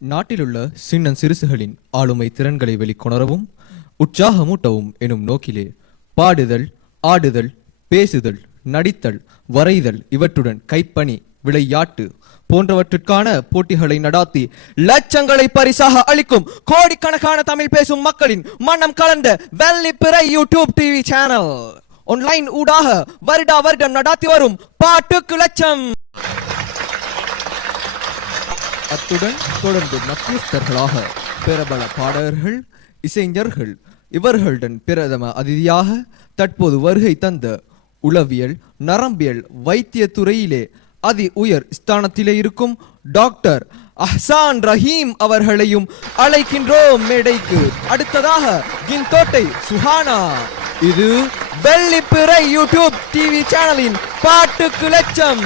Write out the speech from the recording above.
நாட்டிலுள்ள சின்ன சிறுசுகளின் ஆளுமை திறன்களை வெளிக்கொணரவும் உற்சாகமூட்டவும் எனும் நோக்கிலே பாடுதல், ஆடுதல், பேசுதல், நடித்தல், வரைதல் இவற்றுடன் கைப்பணி, விளையாட்டு போன்றவற்றிற்கான போட்டிகளை நடாத்தி லட்சங்களை பரிசாக அளிக்கும் கோடிக்கணக்கான தமிழ் பேசும் மக்களின் மனம் கலந்த வெள்ளிப்பிறை யூடியூப் டிவி சேனல் ஆன்லைன் ஊடாக வருடா வருடம் நடாத்தி வரும் பாட்டுக்கு லட்சம். அத்துடன் தொடர்ந்து மத்தியஸ்தர்களாக பிரபல பாடகர்கள், இசைஞர்கள் இவர்களுடன் பிரதம அதிதியாக தற்போது வருகை தந்த உளவியல், நரம்பியல், வைத்திய துறையிலே அதி உயர் ஸ்தானத்திலே இருக்கும் டாக்டர் அஹ்சான் ரஹீம் அவர்களையும் அழைக்கின்றோம் மேடைக்கு. அடுத்ததாக கின்தோட்டை சுஹானா. இது வெள்ளிப்பிறை யூடியூப் டிவி சேனலின் பாட்டுக்கு லட்சம்.